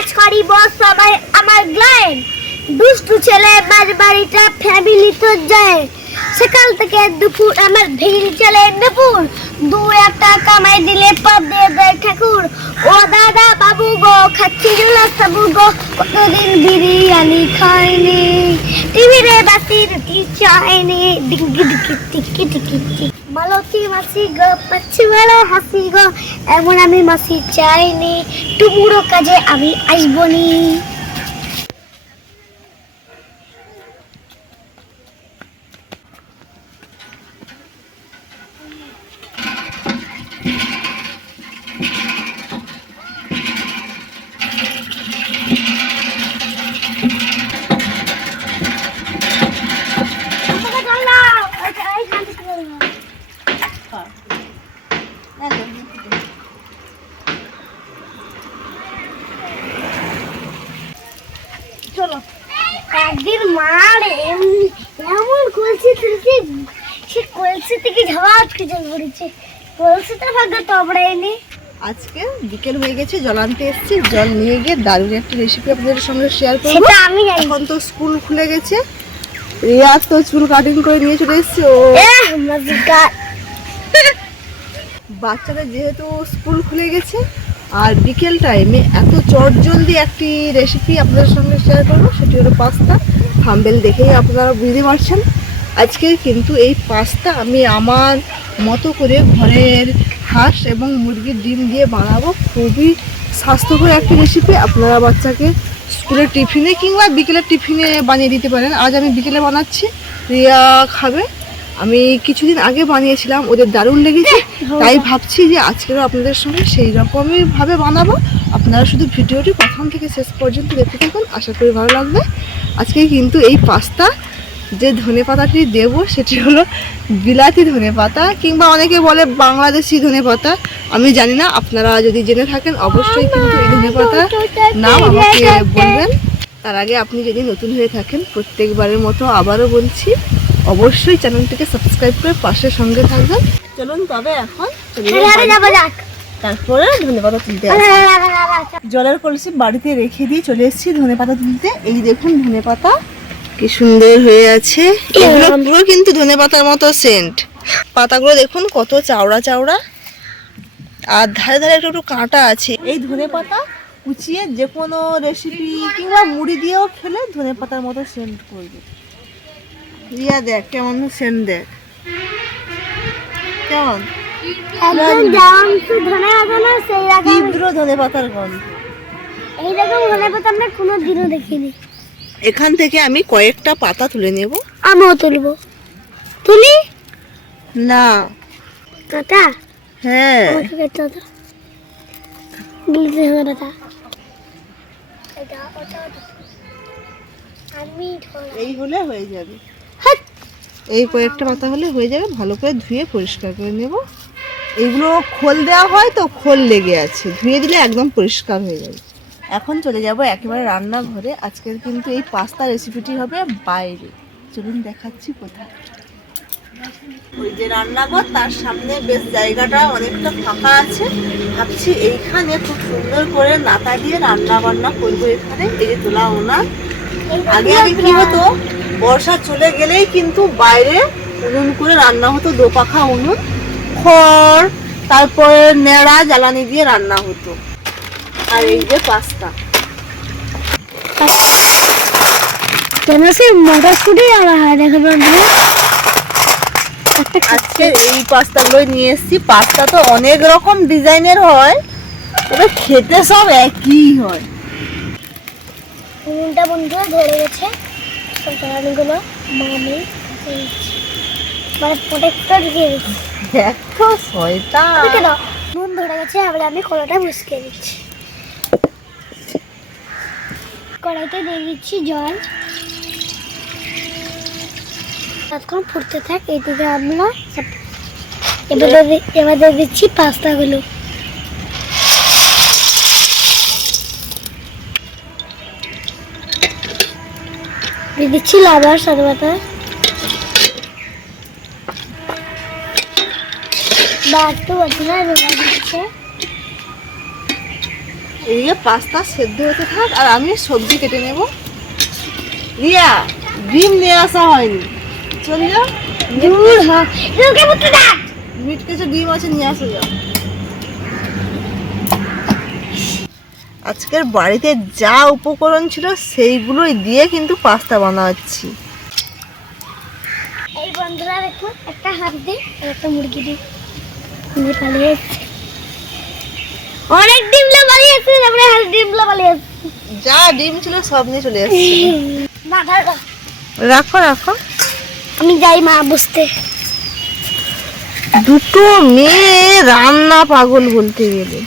কাজ করিব সবাই আমার গ্লাইন দুষ্টু ছেলে বাড়ি বাড়িটা ফ্যামিলি তো যায়। সকাল থেকে দুপুর আমার ভিড় চলে দুপুর। দু একটা কামাই দিলে পাপ দিয়ে দেয় ঠাকুর। ও দাদা বাবু গো, খাচ্ছি জুলা সাবু গো। কতদিন বিরিয়ানি খাইনি। টিভিরে বাসি রুটি চাইনি। ডিঙ্গি ডিঙ্গি টিকি টিকি। মালতী মাসি গো, পাচ্ছি ভালো হাসি গো। এমন আমি মাসি চাইনি টুমুরো কাজে আমি আসবনি পড়েছে কলসিটা ভাগ্য তবড়ায়নি আজকে বিকেল হয়ে গেছে জল আনতে এসেছি জল নিয়ে গিয়ে দারুণ একটা রেসিপি আপনাদের সঙ্গে শেয়ার করব। সেটা আমি জানি। এখন তো স্কুল খুলে গেছে রিয়া তো চুল কাটিং করে নিয়ে চলে এসেছে ও। বাচ্চাদের যেহেতু স্কুল খুলে গেছে আর বিকেল টাইমে এত চটজলদি একটি রেসিপি আপনাদের সঙ্গে শেয়ার করব সেটি হলো পাস্তা থাম্বেল দেখেই আপনারা বুঝতে পারছেন। আজকে কিন্তু এই পাস্তা আমি আমার মতো করে ঘরের হাঁস এবং মুরগির ডিম দিয়ে বানাবো। খুবই স্বাস্থ্যকর একটি রেসিপি আপনারা বাচ্চাকে স্কুলের টিফিনে কিংবা বিকেলের টিফিনে বানিয়ে দিতে পারেন। আজ আমি বিকেলে বানাচ্ছি। রিয়া খাবে। আমি কিছুদিন আগে বানিয়েছিলাম। ওদের দারুণ লেগেছে। তাই ভাবছি যে আজকেরও আপনাদের সঙ্গে সেই রকমই ভাবে বানাবো। আপনারা শুধু ভিডিওটি প্রথম থেকে শেষ পর্যন্ত দেখতে থাকুন। আশা করি ভালো লাগবে। আজকে কিন্তু এই পাস্তা যে ধনে পাতাটি দেবো সেটি হলো বিলাতি ধনে পাতা কিংবা অনেকে বলে বাংলাদেশি ধনে পাতা আমি জানি না আপনারা যদি জেনে থাকেন অবশ্যই কিন্তু এই ধনে পাতা নাম আমাকে বলবেন তার আগে আপনি যদি নতুন হয়ে থাকেন প্রত্যেকবারের মতো আবারও বলছি অবশ্যই চ্যানেলটিকে সাবস্ক্রাইব করে পাশে সঙ্গে থাকবেন চলুন তবে এখন তারপরে ধনে পাতা তুলতে জলের কলসি বাড়িতে রেখে দিয়ে চলে এসেছি ধনে পাতা তুলতে এই দেখুন ধনে পাতা কি সুন্দর হয়ে আছে। এগুলো পুরো কিন্তু ধনে পাতার মতো সেন্ট পাতাগুলো দেখুন কত চাওড়া চাওড়া। আর ধারে ধারে একটু একটু কাঁটা আছে। এই ধনে পাতা কুচিয়ে যে কোনো রেসিপি কিংবা মুড়ি দিয়েও খেলে ধনে পাতার মতো সেন্ট করবে। রিয়া দেখ কেমন সেন্ট দেখ। কেমন? তীব্র ধনে পাতার গন্ধ। এইরকম ধনে পাতা আমরা কোনো দিনও দেখিনি। এখান থেকে আমি কয়েকটা পাতা তুলে নেব। আমিও তুলবো। তুলি? না। হ্যাঁ। দাদা আমি এই হলে হয়ে যাবে! এই কয়েকটা পাতা হলে হয়ে যাবে ভালো করে ধুয়ে পরিষ্কার করে নেব। এইগুলো খোল দেওয়া হয় তো খোল লেগে আছে। ধুয়ে দিলে একদম পরিষ্কার হয়ে যাবে। এখন চলে যাব একেবারে রান্নাঘরে। আজকের কিন্তু এই পাস্তা রেসিপিটি হবে বাইরে। চলুন দেখাচ্ছি কোথায়। ওই যে রান্নাঘর, তার সামনে বেশ জায়গাটা অনেকটা ফাঁকা আছে। ভাবছি এইখানে খুব সুন্দর করে নাতা দিয়ে রান্না বান্না করব এখানে, এই তোলা ওনার আগে আগে কি হতো, বর্ষা চলে গেলেই কিন্তু বাইরে উনুন করে রান্না হতো, দোপাখা উনুন, খড়, তারপরে নেড়া জ্বালানি দিয়ে রান্না হতো। আর এই যে পাস্তা। কেন সে মটরশুটি আবার হয় দেখো বন্ধুরা আজকে এই পাস্তাগুলোই নিয়ে এসেছি। পাস্তা তো অনেক রকম ডিজাইনের হয় তবে খেতে সব একই হয়। উনুনটা বন্ধুরা ধরে গেছে। মামি মানে প্রোটেক্টর দিয়ে দিচ্ছি। দেখো শয়তান। নুন ধরে গেছে এবারে আমি কলাটা বসিয়ে দিচ্ছি। কড়াইতে দিয়ে দিচ্ছি জল। ততক্ষণ ফুটতে থাক এইদিকে আমরা এবার দিয়ে- দিচ্ছি পাস্তাগুলো। দিয়ে দিচ্ছি লাভার সাদা বাটু বন্ধুরা রোলা দিচ্ছে। এদিকে পাস্তা সেদ্ধ হতে থাক আর আমি সবজি কেটে নেব। রিয়া ডিম নিয়ে আসা হয়নি। চলে যাও মিট কিছু ডিম আছে নিয়ে আসো যাও আজকের বাড়িতে যা উপকরণ ছিল সেইগুলোই দিয়ে কিন্তু পাস্তা বানাচ্ছি। এই বন্ধুরা দেখো একটা হাত দে আর একটা মুরগি দি। নিয়ে পালিয়ে অনেক এসছে তারপরে ডিমলা পালিয়ে এসছে যা ডিম ছিল সব নিয়ে চলে আসছি। মাথা রাখো রাখো। আমি যাই মা বুঝতে দুটো মেয়ে রান্না পাগল বলতে গেলে।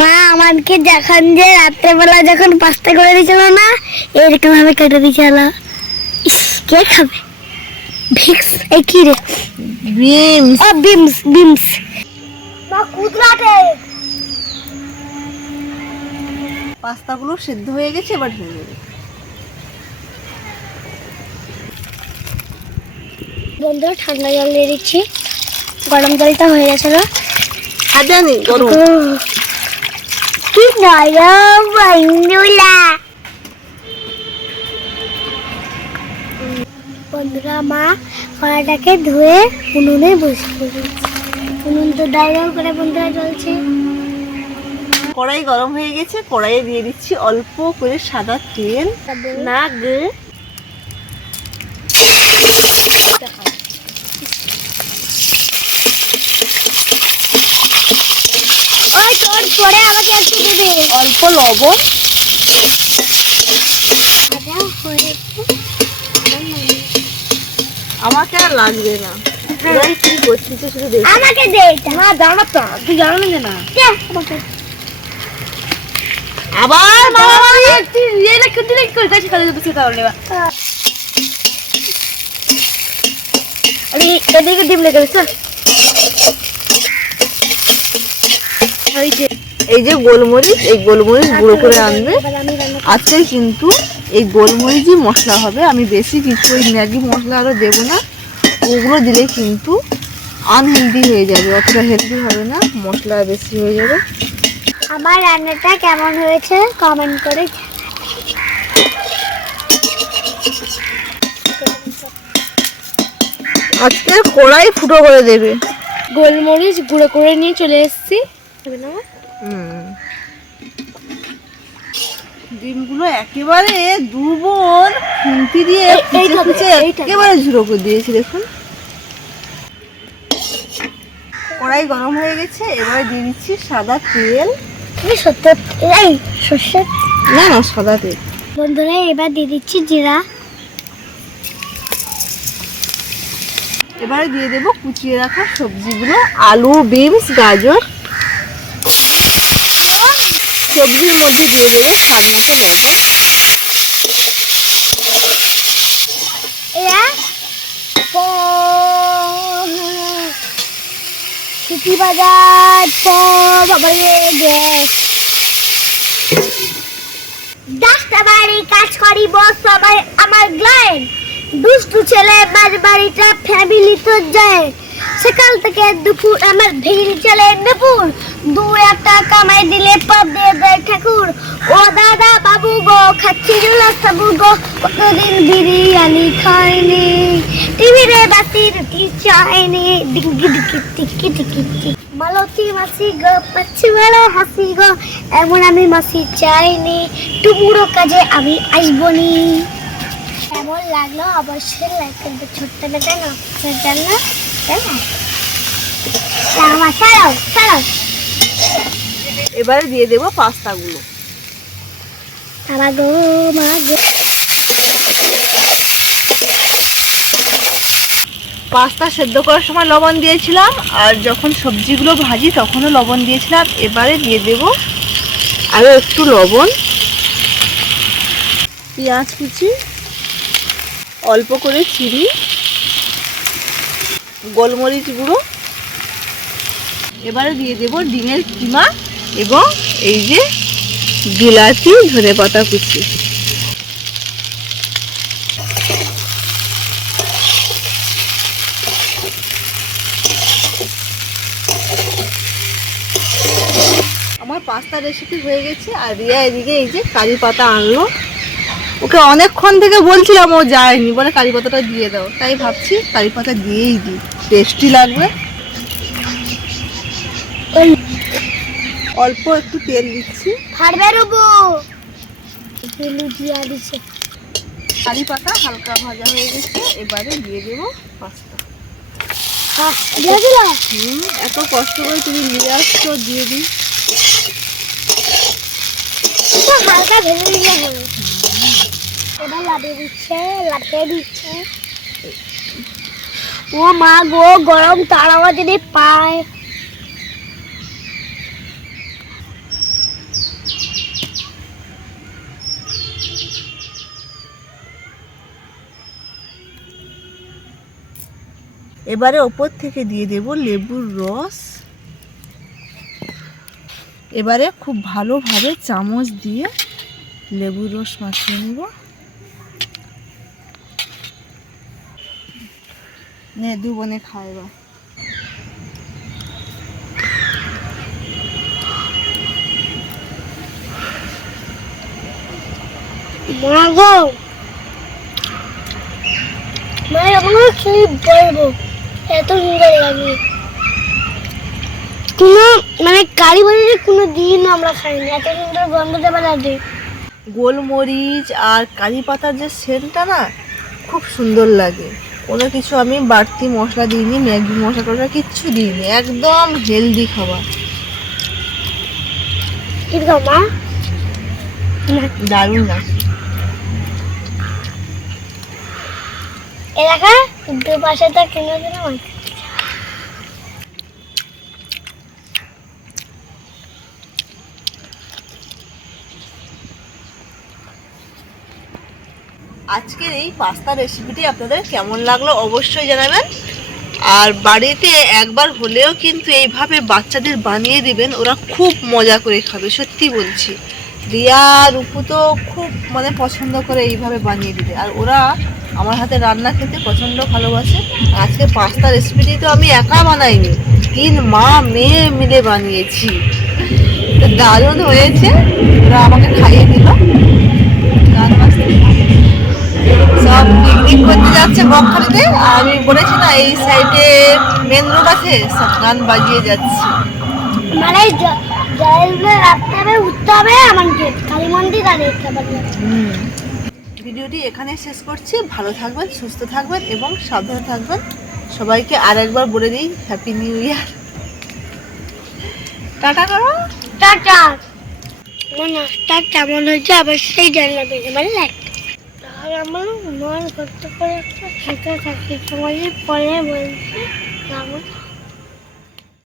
মা আমাকে যখন যে রাত্রেবেলা যখন পাস্তা করে দিয়েছিল না এরকম ভাবে কেটে দিয়েছিল। ইস, কে খাবে? ভিক্স এই কি রে? ও বিমস বিমস। কুদরাটে পাস্তাগুলো সেদ্ধ হয়ে গেছে এবার ঢেলে দেবে। বন্ধুরা ঠান্ডা জল দিয়ে দিচ্ছি। গরম জলটা হয়ে গেছিল আর জানি গরম। কি নরম বন্ধুরা। বন্ধুরা মা কড়াটাকে ধুয়ে উনুনে বসিয়ে দিয়েছে উনুন তো দাও দাও করে বন্ধুরা জ্বলছে কড়াই গরম হয়ে গেছে কড়াইয়ে দিয়ে দিচ্ছি অল্প করে সাদা তেল। না গো। পরে আমাকে একটু দিবি। অল্প লবণ। আমাকে আর লাগবে না। এবার কি করছি তো শুধু দেখি আমাকে দে এটা। না জানো তো তুই জানো না না। আমাকে আবার মারামারি তুই এটা কোন দিকে কই কাছে কাছে বসে তাহলে আমি এদিকে ডিম লেগে গেছে। এই যে এই যে গোলমরিচ এই গোলমরিচ গুঁড়ো করে আনবে। আজকে কিন্তু এই গোলমরিচই মশলা হবে। আমি বেশি কিছু ওই ম্যাগি মশলা আরও দেবো না। ওগুলো দিলে কিন্তু আনহেলদি হয়ে যাবে অতটা হেলদি হবে না মশলা বেশি হয়ে যাবে। আমার রান্নাটা কেমন হয়েছে কমেন্ট করে আজকে কড়াই ফুটো করে দেবে। গোলমরিচ গুঁড়ো করে নিয়ে চলে এসেছি। ডিমগুলো একেবারে দু বোন খুন্তি দিয়ে। একেবারে ঝুড়ো করে দিয়েছি দেখুন। কড়াই গরম হয়ে গেছে এবারে দিয়ে দিচ্ছি সাদা তেল। সত্যি এই সর্ষে। না না সাদা তেল। বন্ধুরা এবার দিয়ে দিচ্ছি জিরা। এবারে দিয়ে দেবো কুচিয়ে রাখা সবজিগুলো আলু বিনস গাজর। সবজির মধ্যে দিয়ে দেবো স্বাদ মতো লবণ। এরা সিটি বাজার তো বাবারে গ্যাস দশটা বাড়ি কাজ করি বস সবাই আমার গ্লাইন দুষ্টু ছেলে বাড়ি বাড়িটা ফ্যামিলি তো যায়। সকাল থেকে দুপুর আমার ভিড় চলে দুপুর দু একটা কামাই দিলে পদ দিয়ে দেয় ঠাকুর। ও দাদা বাবু গো, খাচ্ছি সাবু গো। কতদিন বিরিয়ানি খায়নি টিভিরে বাসি রুটি চায়নি ডিঙ্গি ডিকি টিকি টিকি টিকি। মালতী মাসি গো, পাচ্ছি ভালো হাসি গো। এমন আমি মাসি চাইনি টুমুরো কাজে আমি আসবনি। কেমন লাগল? অবশ্যই লাইক করবে ছোট্ট বেটা না জন্য আমার ছাড়াও ছাড়াও। এবারে দিয়ে দেবো পাস্তাগুলো। পাস্তা সেদ্ধ করার সময় লবণ দিয়েছিলাম আর যখন সবজিগুলো ভাজি তখনও লবণ দিয়েছিলাম। এবারে দিয়ে দেব আরও একটু লবণ। পেঁয়াজ কুচি অল্প করে চিনি গোলমরিচ গুঁড়ো এবারে দিয়ে দেব ডিমের কিমা এবং এই যে বিলাতি ধনে পাতা কুচি। আমার পাস্তা রেসিপি হয়ে গেছে আর রিয়া এদিকে এই যে কারি পাতা আনলো। ওকে অনেকক্ষণ থেকে বলছিলাম ও যায়নি, বলে কারি পাতাটা দিয়ে দাও। তাই ভাবছি কারি পাতা দিয়েই দিই। টেস্টি লাগবে ওই অল্প একটু তেল দিচ্ছি। কারি পাতা হালকা ভাজা হয়ে গেছে এবারে দিয়ে দেবো পাস্তা। দিয়া দিল? হুম এত কষ্ট করে তুমি নিয়ে আসছো দিয়ে দিই। হালকা ভেজে দিলে হবে। এবার লাটে দিচ্ছে লাটে দিচ্ছে। ও মা গো গরম তাড়াও যদি পায়। এবারে ওপর থেকে দিয়ে দেব লেবুর রস। এবারে খুব ভালোভাবে চামচ দিয়ে লেবুর রস মাখিয়ে নেব। নে, দু বোনে খাইবা মা গো মা কি বলব। এত সুন্দর লাগে। কোনো মানে কারি বাড়িতে কোনো দিন আমরা খাইনি। এত সুন্দর গন্ধ দেবে লাগে গোলমরিচ আর কারি পাতার যে সেন্টটা না খুব সুন্দর লাগে। কোনো কিছু আমি বাড়তি মশলা দিইনি ম্যাগি মশলা টশলা কিচ্ছু দিইনি। একদম হেলদি খাবার। কীরকম মা? দারুণ লাগে এলাকা আজকের এই পাস্তা রেসিপিটি আপনাদের কেমন লাগল অবশ্যই জানাবেন। আর বাড়িতে একবার হলেও কিন্তু এইভাবে বাচ্চাদের বানিয়ে দিবেন, ওরা খুব মজা করে খাবে, সত্যি বলছি। রিয়া রূপু তো খুব মানে পছন্দ করে এইভাবে বানিয়ে দিবে আর ওরা আমার হাতে রান্না খেতে প্রচণ্ড ভালোবাসে। আজকে পাস্তা রেসিপিটি তো আমি একা বানাইনি তিন মা মেয়ে মিলে বানিয়েছি। তো দারুণ হয়েছে ওরা আমাকে খাইয়ে দিল। সব পিকনিক করতে যাচ্ছে বকখালিতে আমি বলেছি না এই সাইডে মেন রোড আছে সব গান বাজিয়ে যাচ্ছে। মানে জলে রাখতে হবে উঠতে হবে আমাকে কালী মন্দির আর ভিডিওটি এখানে শেষ করছি। ভালো থাকবেন, সুস্থ থাকবেন এবং সাবধানে থাকবেন। সবাইকে আর একবার বলে দিই হ্যাপি নিউ ইয়ার টাটা করো। টাটা। আমার নাচটা কেমন হয়েছে অবশ্যই জানাবে এবার লাইক। তাহলে আমার মন করতে করে একটা খেতে পরে বলছি। কেমন